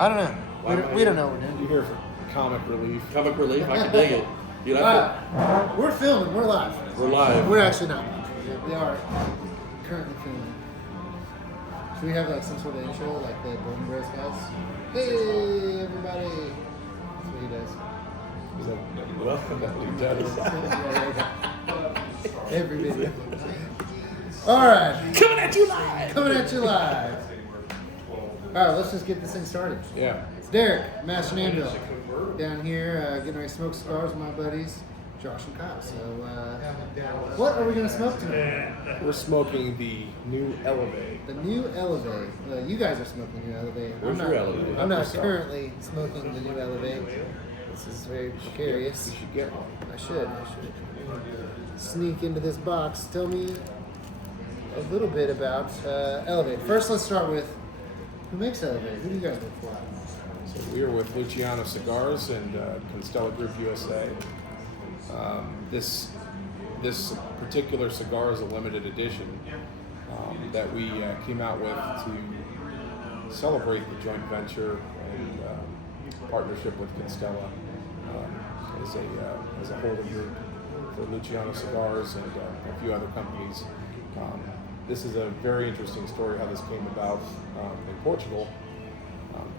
I don't know. We don't know what we're doing. You here for comic relief? Comic relief. I can dig it. Dude, We're filming. We're live. We're live. We're actually not. We are currently filming. Should we have like some sort of intro, like the Golden Bros guys? Hey, everybody. That's what he does. That's what he does. Every video. All right. Coming at you live. Coming at you live. All right, let's just get this thing started. Yeah. It's Derrick, Ash Anvil, down here getting ready to smoke cigars with my buddies, Josh and Kyle. So, what are we going to smoke tonight? We're smoking the new Élievé. The new Élievé. You guys are smoking the new Élievé. Where's your Élievé? I'm not currently smoking the new Élievé. This is very precarious. You should get one. I should. Sneak into this box. Tell me a little bit about Élievé. First, let's start with who makes Élievé? Who do you guys work for? So we are with Luciano Cigars and Constella Group USA. This particular cigar is a limited edition that we came out with to celebrate the joint venture and partnership with Constella as a holding group for Luciano Cigars and a few other companies. This is a very interesting story how this came about in Portugal,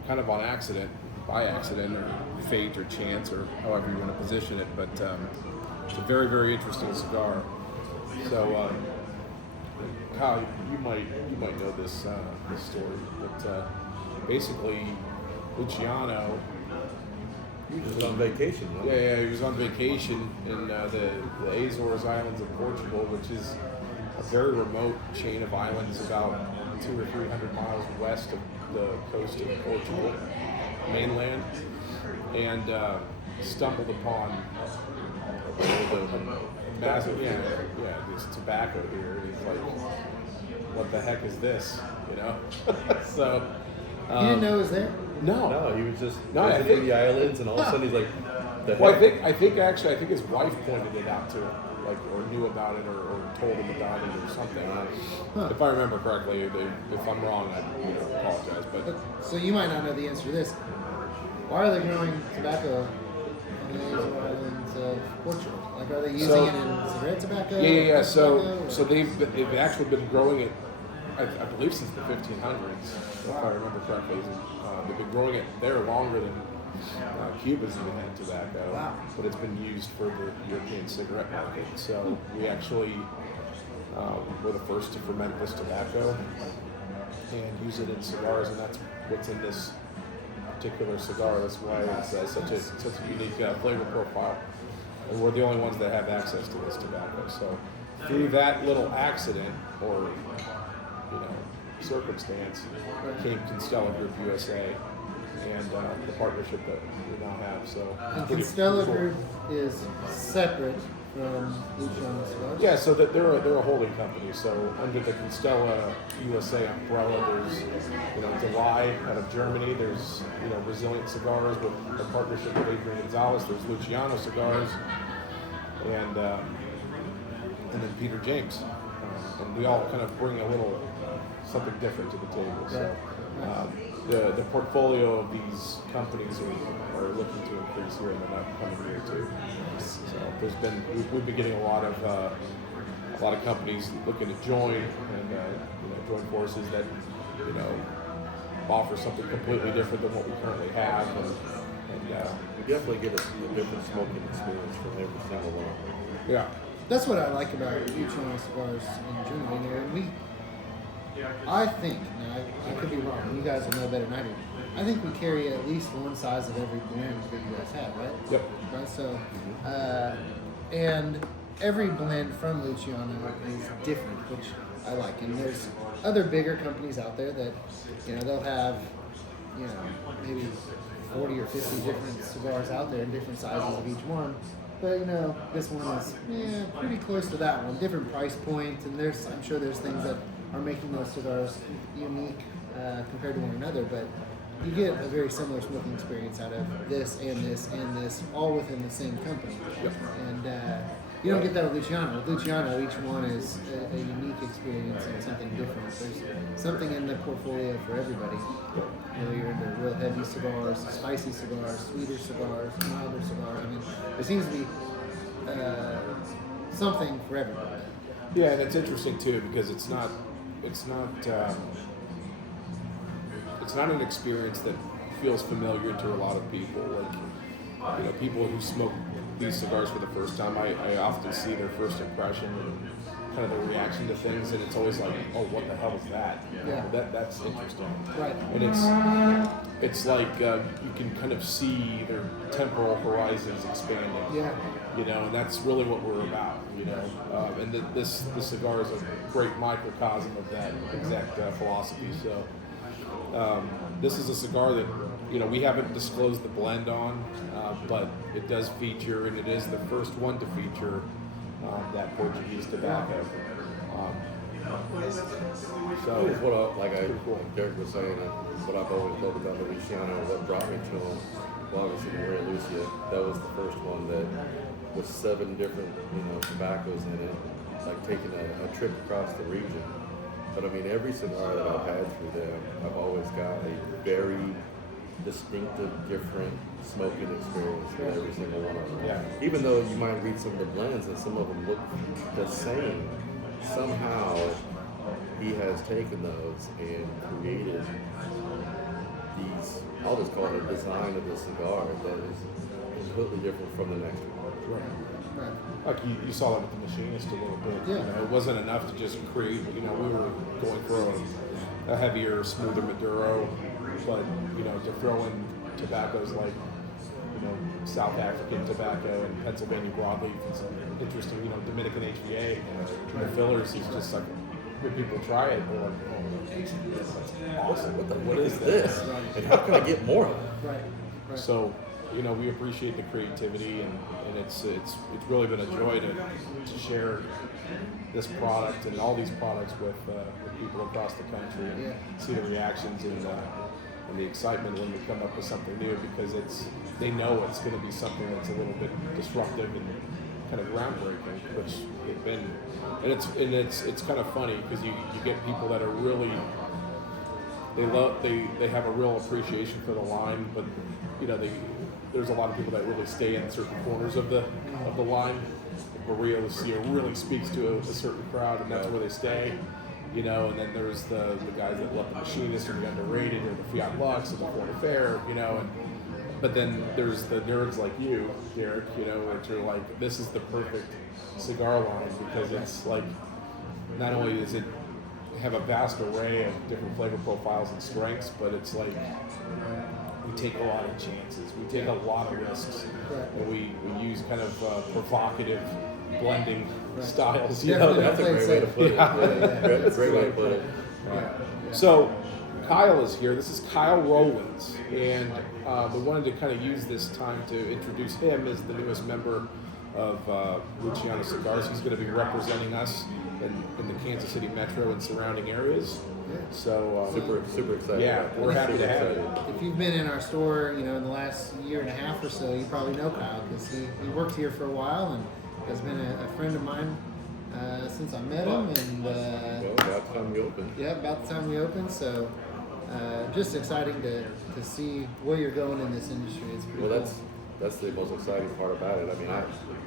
kind of on accident, by accident, or fate, or chance, or however you want to position it. But it's a very, very interesting cigar. So, Kyle, you might know this story, but basically, Luciano. He was on vacation, right? Yeah, he was on vacation in the Azores Islands of Portugal, which is a very remote chain of islands about 200 or 300 miles west of the coast of Portugal, mainland, and stumbled upon the massive, this tobacco here. And he's like, what the heck is this, you know? So... You didn't know it was there? No, he was just visiting the islands, and all of a sudden he's like, the well, heck? I think his wife pointed it out to him, like, or knew about it, or told him about it, or something. If I remember correctly, if I'm wrong, I apologize. But so you might not know the answer to this. Why are they growing tobacco in the Azores Islands of Portugal? Like, are they using it in cigarette tobacco? Yeah. Tobacco, So they've actually been growing it, I believe, since the 1500s, if I remember correctly. They've been growing it there longer than Cuba's even had tobacco. Wow. But it's been used for the European cigarette market. So we actually were the first to ferment this tobacco and use it in cigars, and that's what's in this particular cigar. That's why it's such a unique flavor profile. And we're the only ones that have access to this tobacco. So through that little accident, or circumstance, came Constella Group USA and the partnership that we now have. So and Constella Group is separate from Luciano Cigars? Yeah, so that they're a holding company. So under the Constella USA umbrella, there's Delay out of Germany. There's Resilient Cigars with a partnership with Adrian Gonzalez. There's Luciano Cigars, and then Peter James, and we all kind of bring a little something different to the table. So the portfolio of these companies are looking to increase here in the upcoming year too. So we've been getting a lot of companies looking to join and join forces that offer something completely different than what we currently have, and we definitely get a different smoking experience from every single one. Yeah, that's what I like about Luciano Cigars in general. I think, now I could be wrong, you guys will know better than I do. I think we carry at least one size of every blend that you guys have, right? Yep. Right, so, and every blend from Luciano is different, which I like. And there's other bigger companies out there that, they'll have, maybe 40 or 50 different cigars out there in different sizes of each one. But this one is pretty close to that one. Different price points, and I'm sure there's things that are making those cigars unique compared to one another, but you get a very similar smoking experience out of this and this and this, all within the same company. Yep. And you don't get that with Luciano. With Luciano, each one is a unique experience and something different. There's something in the portfolio for everybody. Whether you're into real heavy cigars, spicy cigars, sweeter cigars, milder cigars. I mean, there seems to be something for everybody. Yeah, and it's interesting too because it's not an experience that feels familiar to a lot of people. Like, people who smoke these cigars for the first time, I often see their first impression and kind of their reaction to things, and it's always like, oh, what the hell is that? Yeah. That's interesting. Right. And it's like you can kind of see their temporal horizons expanding. Yeah. And that's really what we're about. And this cigar is a great microcosm of that exact philosophy. So this is a cigar that we haven't disclosed the blend on, but it does feature, and it is the first one to feature that Portuguese tobacco. So It's what Derrick was saying, what I've always loved about the Luciano, what brought me to him. Well, obviously, Maria Lucia, that was the first one that with 7 different, tobaccos in it, like taking a trip across the region. But I mean, every cigar that I've had through them, I've always got a very distinctive, different smoking experience with every single one of them. Yeah. Even though you might read some of the blends and some of them look the same, somehow he has taken those and created these, I'll just call it a design of the cigar that is completely different from the next one. Right. like you saw that with the machinist a little bit. Yeah. It wasn't enough to just create. We were going for a heavier, smoother Maduro, but to throw in tobaccos like South African tobacco and Pennsylvania broadleaf is interesting. Dominican HVA and the fillers is just like when people try it, they're like, oh, that's awesome. What is this? And how can I get more of it? Right. So, we appreciate the creativity, and it's really been a joy to share this product and all these products with people across the country and see the reactions and the excitement when we come up with something new, because they know it's going to be something that's a little bit disruptive and kind of groundbreaking, which it's been, and it's kind of funny because you get people that are really they have a real appreciation for the line, but there's a lot of people that really stay in certain corners of the line. Maria Lucia really speaks to a certain crowd, and that's where they stay. And then there's the guys that love the machinist or the underrated or the Fiat Lux or the Foreign Affair, but then there's the nerds like you, Derrick, that you're like, this is the perfect cigar line because it's like, not only does it have a vast array of different flavor profiles and strengths, but it's like, we take a lot of chances, we take a lot of risks, and we use kind of provocative blending styles. That's a great way to put it. That's a great way to put it. So Kyle is here. This is Kyle Rowlands, and we wanted to kind of use this time to introduce him as the newest member of Luciano Cigars. He's going to be representing us in the Kansas City metro and surrounding areas. So super excited. Yeah, we're happy to have you. If you've been in our store, in the last year and a half or so, you probably know Kyle because he worked here for a while and has been a friend of mine since I met him. And about the time we opened. Yeah, about the time we opened. So just exciting to see where you're going in this industry. It's pretty cool. That's the most exciting part about it. I mean,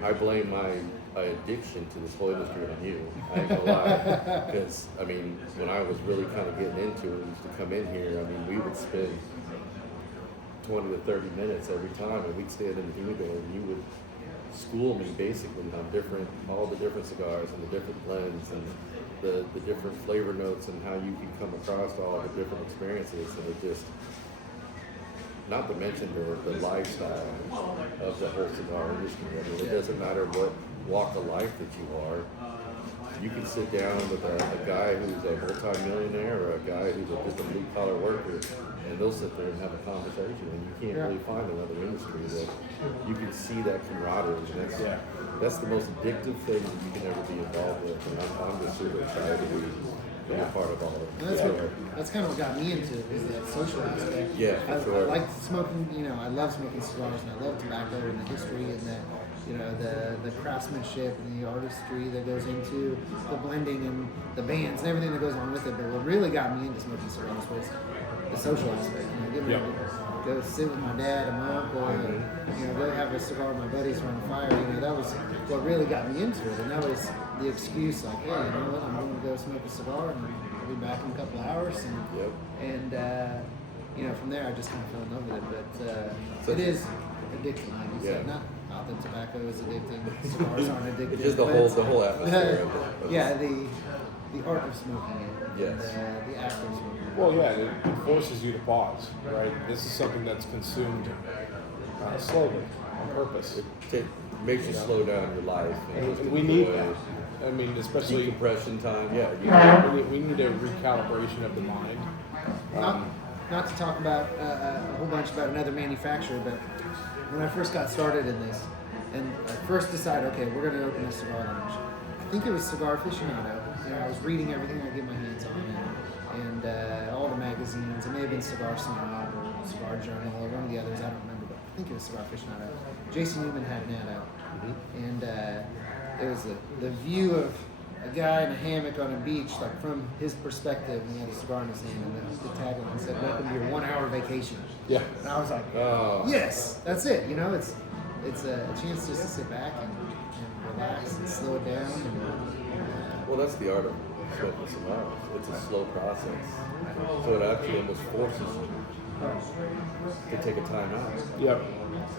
I blame my addiction to this whole industry on you. I ain't gonna lie. Because, I mean, when I was really kind of getting into it, used to come in here, I mean, we would spend 20 to 30 minutes every time, and we'd stand in the humidor, and you would school me basically on all the different cigars and the different blends and the different flavor notes and how you can come across all the different experiences. And it just, not to mention the lifestyle of the whole cigar industry. I mean, it doesn't matter what walk of life that you are. You can sit down with a guy who's a multi-millionaire or a guy who's just a blue-collar worker, and they'll sit there and have a conversation, and you can't really find another industry that you can see that camaraderie. And that's the most addictive thing that you can ever be involved with, and I'm just super excited to be a part of all of it. That's kind of what got me into it, is that social aspect. Yeah, for sure. I like smoking, I love smoking cigars, and I love tobacco and the history and the craftsmanship and the artistry that goes into the blending and the bands and everything that goes on with it. But what really got me into smoking cigars was the social aspect. Getting go sit with my dad and my uncle, and go have a cigar with my buddies around the fire. That was what really got me into it, and that was the excuse. Like, hey, you know what? I'm going to go smoke a cigar, and I'll be back in a couple of hours. And from there I just kind of fell in love with it. But it is addicting, like you said. Not that tobacco is addicting. Cigars aren't addicting. It's just the whole atmosphere of it. The art of smoking it. Yes. And the act of smoking it. Well, yeah, it forces you to pause, right? This is something that's consumed slowly, on purpose. It makes you slow down your life. And we need that. I mean, especially decompression time. Yeah. We need a recalibration of the mind. Not to talk about a whole bunch about another manufacturer, but when I first got started in this, and I first decided, okay, we're going to open a cigar lounge. I think it was Cigar Aficionado. I was reading everything I could get my hands on, and all the magazines. It may have been Cigar Snob or Cigar Journal or one of the others. I don't remember, but I think it was Cigar Aficionado. Jason Newman had an ad out, and it was the view of a guy in a hammock on a beach, like from his perspective, and he had a cigar in his hand, and the tagline said, "Welcome to your 1 hour vacation." Yeah. And I was like, yes, that's it. It's a chance just to sit back and relax and slow it down. Well, that's the art of smoking cigars. It's a slow process, so it actually almost forces you to take a time out. Yep.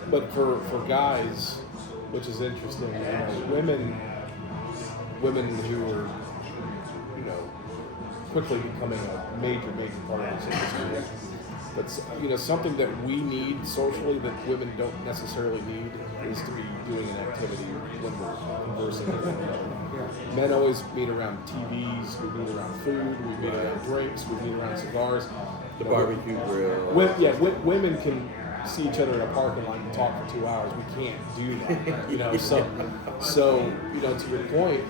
But for guys, which is interesting, women who are, quickly becoming a major part of this industry. But something that we need socially that women don't necessarily need is to be doing an activity when we're conversing with one another. Men always meet around TVs, we meet around food, we meet around drinks, we meet around cigars. The barbecue grill. Women can see each other in a parking lot and talk for 2 hours. We can't do that. So to your point,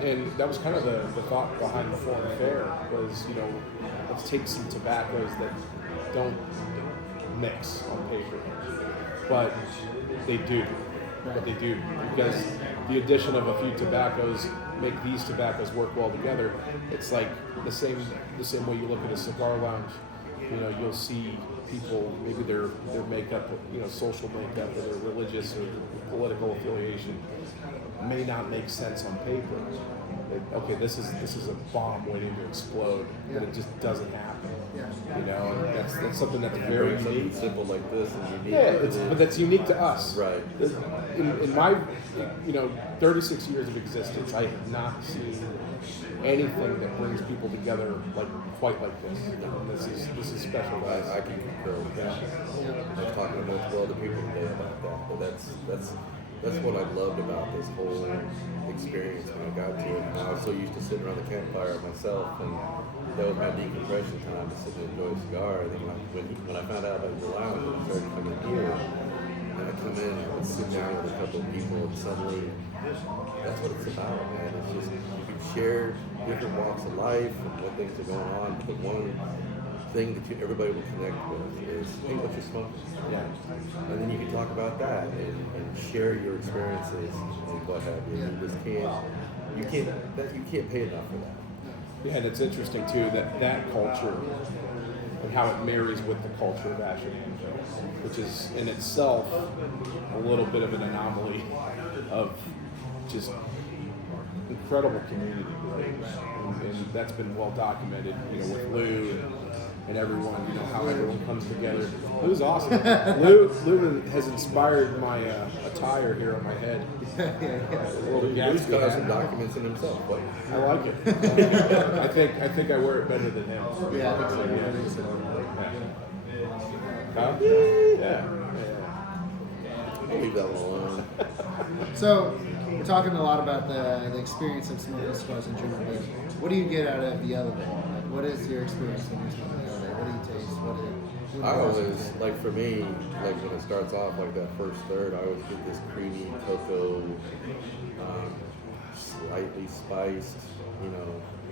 and that was kind of the thought behind the Foreign Affair was, let's take some tobaccos that don't mix on paper, but they do. Because the addition of a few tobaccos make these tobaccos work well together. It's like the same way you look at a cigar lounge. You'll see people, maybe their makeup, social makeup, or their religious or political affiliation may not make sense on paper. Okay, this is a bomb waiting to explode, but it just doesn't happen. And that's something that's very unique. Simple like this is unique. Yeah, but that's unique to us. Right. In my 36 years of existence, I have not seen anything that brings people together quite like this. And this is special, guys. I can concur with that. I was talking to multiple other people today about that, but that's what I loved about this whole experience when I got to it. And I was so used to sitting around the campfire myself, and that was my decompression time to sit and enjoy a cigar. And then when I found out about the lounge and I started coming here, and I come in and I would sit down with a couple of people, and suddenly that's what it's about, man. It's just you can share different walks of life and what things are going on. But the one thing that everybody will connect with is, hey, what you're smoking. Yeah. And then you can talk about that and share your experiences and what have you. You just you can't pay enough for that. Yeah, and it's interesting too that culture and how it marries with the culture of Ash Anvil, which is in itself a little bit of an anomaly of just incredible community, and that's been well documented, with Lou and everyone, how everyone comes together. Lou's awesome. Lou has inspired my attire here on my head. Lou's got some documents in himself. But I like it. I think I wear it better than him. Yeah, I think so. Huh? Yeah. I'll leave that one alone. So, we're talking a lot about the experience of smoking cigars in general, but what do you get out of the Élievé? What is your experience when you're smoking the Élievé? What do you taste? I always, for me, when it starts off that first third, I always get this creamy cocoa, slightly spiced,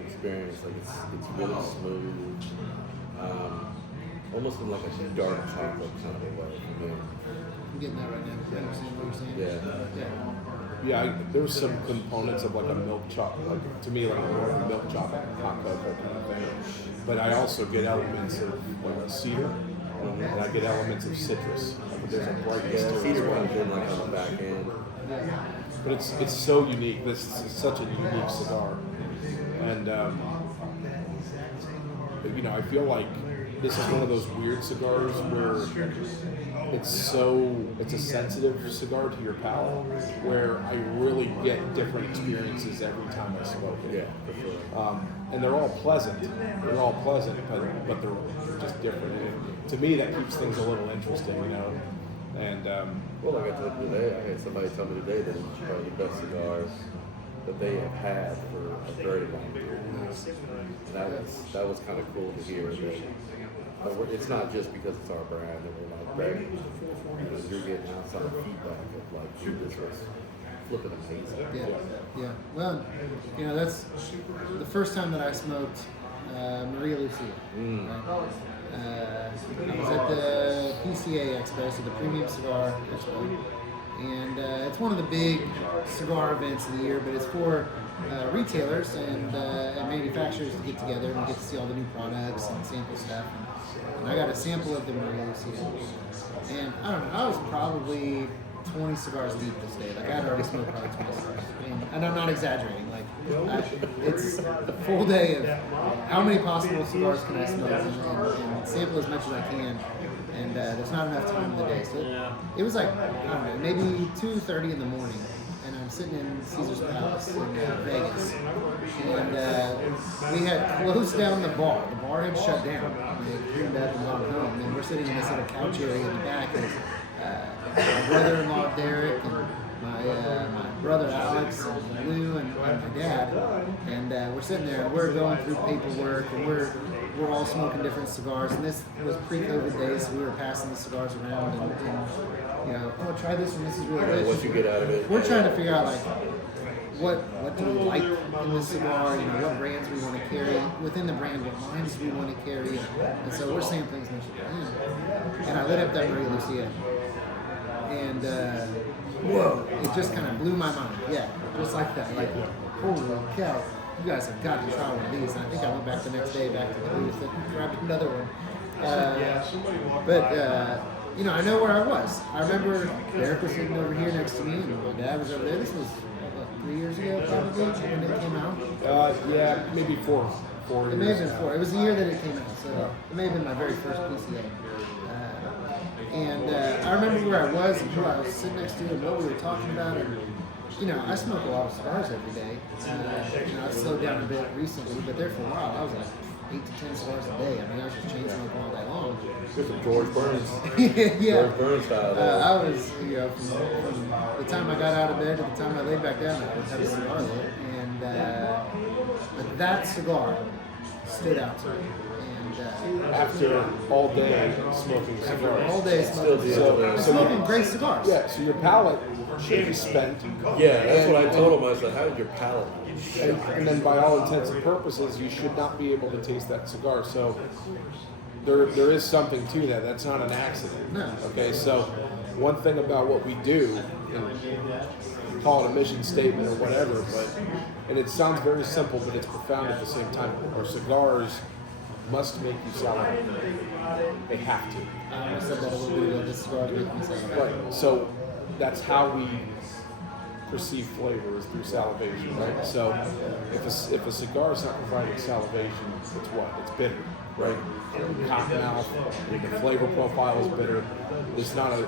experience. It's really smooth, almost in a dark chocolate kind of a way for me. I'm getting that right now. I understand what you're saying. Yeah, there's some components of a milk chocolate, to me more of a milk chocolate, hot cocoa kind of thing. But I also get elements of cedar, and I get elements of citrus. There's a brightness to it. Cedar comes in like on the back end. But it's so unique. This is such a unique cigar, and I feel like this is one of those weird cigars where it's a sensitive cigar to your palate, where I really get different experiences every time I smoke it. Yeah, for sure. And they're all pleasant. But they're just different. And to me, that keeps things a little interesting, And Well, like I told you today, I had somebody tell me today that it's probably the best cigars that they have had for a very long period. And that was kind of cool to hear. It's not just because it's our brand that we're not begging. You're getting outside feedback of like, dude, this was flipping amazing. Yeah. Well, that's the first time that I smoked Maria Lucia. Right? I was at the PCA Expo, so the Premium Cigar Expo, and it's one of the big cigar events of the year, but it's for retailers and manufacturers to get together and get to see all the new products and sample stuff. And I got a sample of the Maria Lucia, and I don't know, I was probably 20 cigars deep this day. Like, I had already smoked probably 20 cigars. And I'm not exaggerating. Like, it's a full day of how many possible cigars can I smoke and sample as much as I can. And there's not enough time in the day. So it was like, I don't know, maybe 2:30 in the morning. And I'm sitting in Caesar's Palace in Vegas. And we had closed down the bar. The bar had shut down. They had cleaned up and gone home. And we're sitting in this little couch area in the back. And my brother-in-law Derrick and my brother Alex and Lou and my dad, and we're sitting there and we're going through paperwork and we're all smoking different cigars. And this was pre-COVID days, so we were passing the cigars around and oh, try this one. This is really good. What you get out of it? We're trying to figure out like what do we like in this cigar? What brands we want to carry within the brand, what lines we want to carry, and so we're sampling some shit. And I lit up that Maria Lucia. And whoa, it just kind of blew my mind. Yeah, just like that. Like, holy cow, you guys have got to try one of these. And I think I went back the next day back to the booth and grabbed another one. I know where I was. I remember Derrick was sitting over here next to me, and my dad was over there. This was 3 years ago, probably, when it came out. Yeah, maybe four. It may have been 4. It was the year that it came out, so it may have been my very first PCA. I remember where I was and who I was sitting next to and what we were talking about. And, I smoke a lot of cigars every day. I've slowed down a bit recently, but there for a while, I was like 8 to 10 cigars a day. I mean, I was just chain smoking all day long. This is George Burns. Yeah. George Burns style. I was, from the time I got out of bed to the time I laid back down, I would have a cigar lit. And but that cigar stood out to me. After all day smoking cigars. All day smoking smoking great cigars. Yeah, so your palate should be spent. Yeah, that's what I told him. I said, how did your palate? And then by all intents and purposes, you should not be able to taste that cigar. So there is something to that. That's not an accident. No. Okay, so one thing about what we do, and call it a mission statement or whatever, and it sounds very simple, but it's profound at the same time. Our cigars must make you salivate. They have to. I said that a little bit ago. This cigar makes me salivate. Right. So that's how we perceive flavor, is through salivation, right? So if a cigar is not providing salivation, it's what? It's bitter, right? Cotton mouth, the flavor profile is bitter. It's not a. You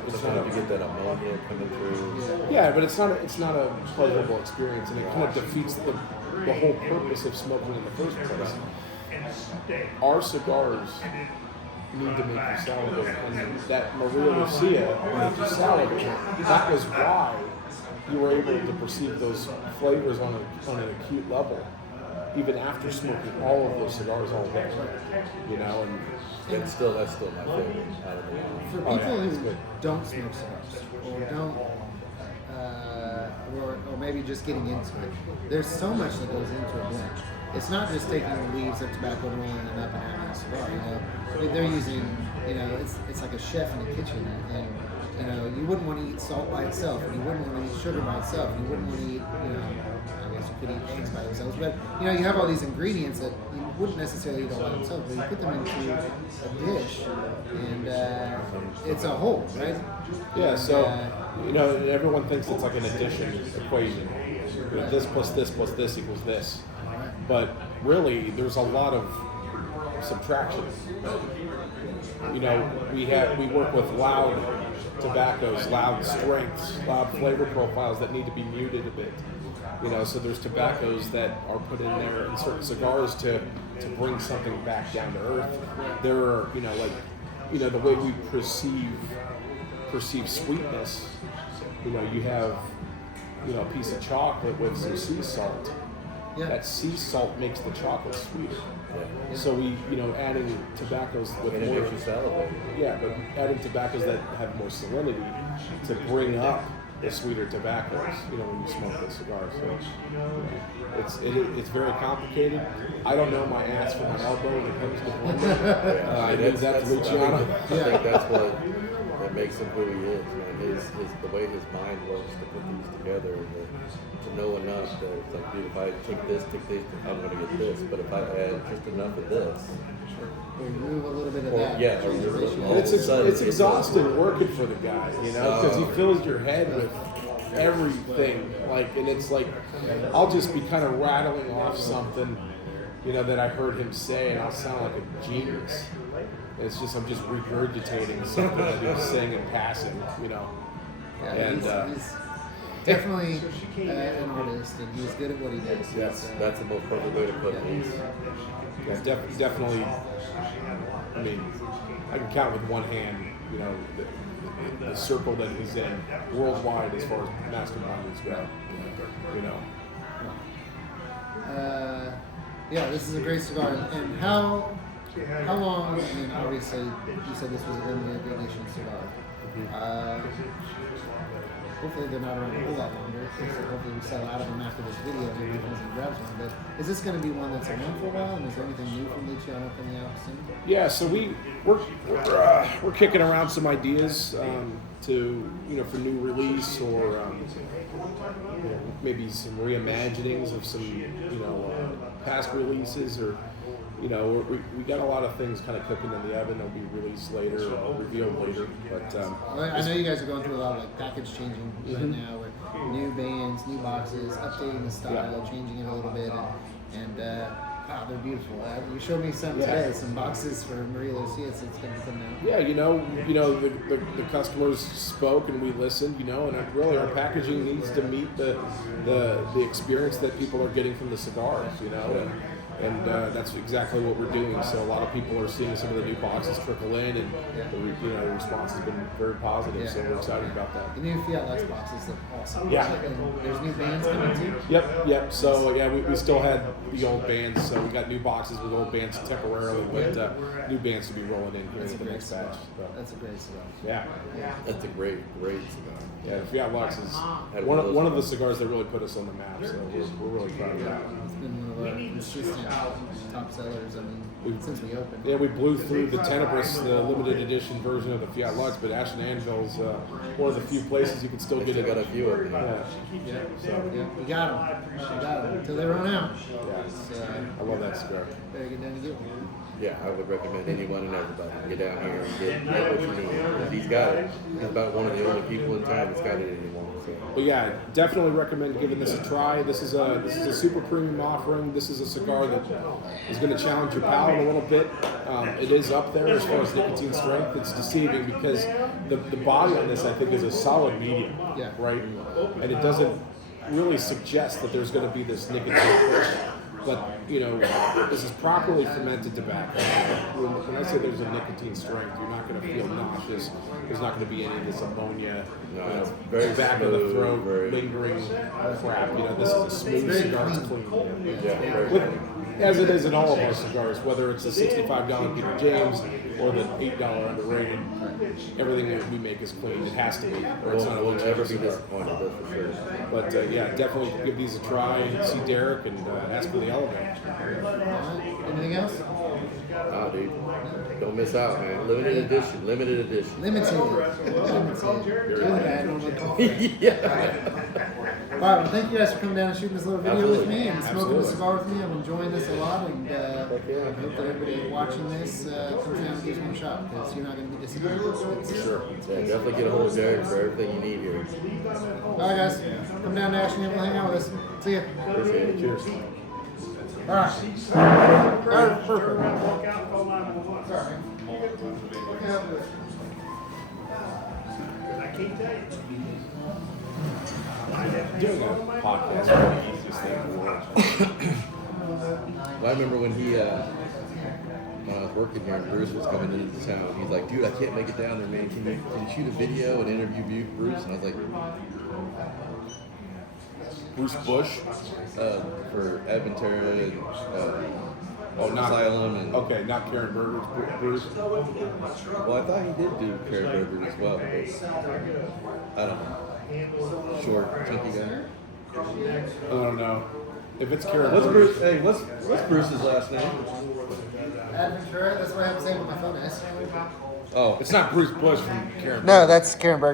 get that ammonia coming through. Yeah, but it's not a pleasurable experience, and it kind of defeats the whole purpose of smoking in the first place. Our cigars need to make you salivate, and that Maria Lucia made you salivate. That was why you were able to perceive those flavors on an acute level, even after smoking all of those cigars all day. And That's still my favorite out of the line. For people who don't smoke cigars or don't, or maybe just getting into it, there's so much that goes into a blend. It's not just taking the leaves of tobacco, rolling them up, and having a cigar. They're using you know, it's like a chef in a kitchen, and you know, you wouldn't want to eat salt by itself, and you wouldn't want to eat sugar by itself, and you wouldn't want to eat, you know, I guess you could eat eggs by themselves, but you know, you have all these ingredients that you wouldn't necessarily eat all by themselves, but you put them into a dish, and it's a whole, right? Yeah, And, so you know, everyone thinks it's like an addition equation. You know, this plus this plus this equals this, but really, there's a lot of subtraction. You know, we work with loud tobaccos, loud strengths, loud flavor profiles that need to be muted a bit. You know, so there's tobaccos that are put in there in certain cigars to bring something back down to earth. There are, you know, like, you know, the way we perceive sweetness. You know, you have, you know, a piece of chocolate with some sea salt. Yeah. That sea salt makes the chocolate sweeter. So we, you know, adding tobaccos with And it more, makes you salivate. yeah, but adding tobaccos that have more salinity to bring up the sweeter tobaccos, you know, when you smoke the cigar. So you know, it's very complicated. I don't know my ass from my elbow when it comes to blending. I leave that to Luciano. I think that's what makes him who he is, man. His the way his mind works to put these together, to know enough that it's like, dude, if I take this, I'm gonna get this. But if I add just enough of this, or remove a little bit of or, that. yeah, or remove a little- And all of a sudden, it's exhausting working for the guy, you know, because he fills your head with everything. Like, and it's like, I'll just be kind of rattling off something, you know, that I heard him say, and I'll sound like a genius. It's just, I'm just regurgitating something that he was saying in passing, you know. Yeah, And, he's definitely an artist, and he's good at what he does. Yes, He's, that's the most perfect way to put it. Yeah, definitely. I mean, I can count with one hand, you know, the circle that he's in worldwide as far as masterminds go. You know. yeah, this is a great cigar. And how long? I mean, obviously, you said this was a limited edition cigar. Hopefully they're not around a whole lot longer. Hopefully we sell out of them after this video and everyone comes and grabs one. But is this going to be one that's around for a while? And is there anything new from Luciano coming out soon? Yeah, so we're kicking around some ideas to, you know, for new release, or you know, maybe some reimaginings of some, you know, past releases, or, you know, we got a lot of things kind of cooking in the oven. They'll be released later, or revealed later. But Well, I know you guys are going through a lot of like package changing right now, with new bands, new boxes, updating the style, changing it a little bit, and wow, they're beautiful. You showed me some today, some boxes for Maria Lucia. It's going to come out. yeah, you know, the customers spoke and we listened, you know, and really our packaging needs to meet the experience that people are getting from the cigars, you know, and that's exactly what we're doing. So a lot of people are seeing some of the new boxes trickle in, and the response has been very positive. So we're excited about that. The new Fiat Lux boxes look awesome. Yeah. And there's new bands coming too. Yep. So yeah, we still had the old bands, so we got new boxes with old bands temporarily, but new bands to be rolling in here That's in a the great next cigar. batch. So, That's a great cigar. yeah. That's a great cigar. Yeah, the Fiat Lux is one of the cigars that really put us on the map, so we're really proud of that. It's been one of our consistent top sellers. I mean, since we opened. Yeah, we blew through the Tenebris, the limited edition version of the Fiat Lux, but Ash Anvil's one of the few places you can still get it. Got a few of them. Yeah. Yeah, we got them. We got them until they run out. Yeah. It's, I love that cigar. better get down and get one. Yeah, I would recommend anyone and everybody get down here and get what you need. Because he's got it. He's about one of the only people in town that's got it anymore. So. But yeah, definitely recommend giving this a try. This is a super premium offering. This is a cigar that is going to challenge your palate a little bit. It is up there as far as nicotine strength. It's deceiving because the body on this, I think, is a solid medium. Yeah. Right? And it doesn't really suggest that there's going to be this nicotine push. But, you know, this is properly fermented tobacco. When I say there's a nicotine strength, you're not going to feel nauseous. There's not going to be any of this ammonia, No, it's very back of the smooth, throat, very- lingering crap. You know, this is a smooth very cigar. It's clean. clean. Yeah, very With, clean. as it is in all of our cigars, whether it's the $65 Peter James or the $8 underrated, everything that we make is clean. It has to be, or it's not a We'll never legitimate be cigar. disappointed, that's for sure. But yeah, definitely give these a try. See Derrick and ask for the Élievé. All right. Anything else? Dude. Don't miss out, man. Limited edition. Limited edition. Limited. Yeah. All right, well, thank you guys for coming down and shooting this little video with me and smoking Absolutely. a cigar with me. I'm enjoying this a lot, and yeah. I hope that everybody watching this comes down and gives one a shot, because you're not going to be disappointed. Sure. Yeah, definitely get a hold of Derrick for everything you need here. All right, guys, come down to Ash Anvil, hang out with us. See ya. Appreciate it. Cheers. All right. All right, perfect. Doing a podcast is the easiest thing in the world. Well, I remember when when I was working here and Bruce was coming into town, he's like, dude, I can't make it down there, man. Can you shoot a video and interview Bruce? And I was like, Bruce Bush. For Adventura and Not Asylum and okay, not Karen Berger's Bruce. well, I thought he did do Carrie Burger as well. But I don't know. Short, chunky guy. I don't know. If it's Karen What's Berger, Bruce? Hey, what's Bruce's last name? Adventura, that's what I have to say on my phone, S. Oh, it's not Bruce Bush from Karen Berger. No, that's Karen Berger.